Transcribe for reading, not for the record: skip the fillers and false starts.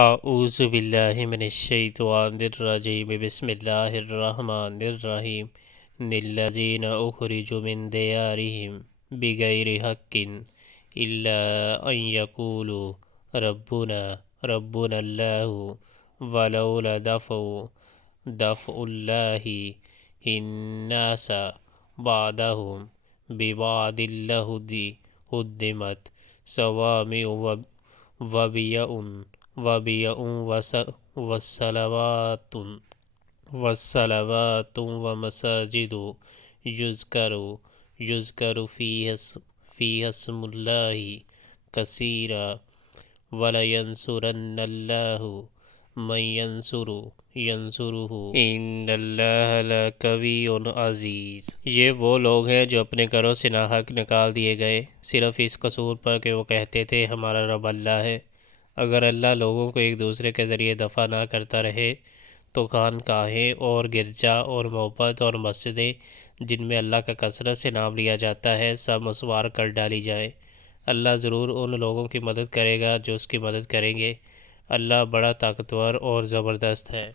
اعوذ باللہ من الشیطان الرجیم بسم اللہ الرحمن الرحیم الذین اخرجوا من دیارہم بغیر حق الا ان یقولوا ربنا اللہ ولولا دفع اللہ الناس بعضهم ببعض لہدمت صوامع وبیع وصلوات ومساجد یذکر فیہا اسم اللہ کثیرا ولینصرن اللہ من ینصرہ ان اللہ لقوی عزیز۔ یہ وہ لوگ ہیں جو اپنے گھروں سے ناحق نکال دیے گئے، صرف اس قصور پر کہ وہ کہتے تھے ہمارا رب اللہ ہے۔ اگر اللہ لوگوں کو ایک دوسرے کے ذریعے دفع نہ کرتا رہے تو خانقاہیں اور گرجا اور محبت اور مسجدیں جن میں اللہ کا کثرت سے نام لیا جاتا ہے سب مسمار کر ڈالی جائیں۔ اللہ ضرور ان لوگوں کی مدد کرے گا جو اس کی مدد کریں گے۔ اللہ بڑا طاقتور اور زبردست ہے۔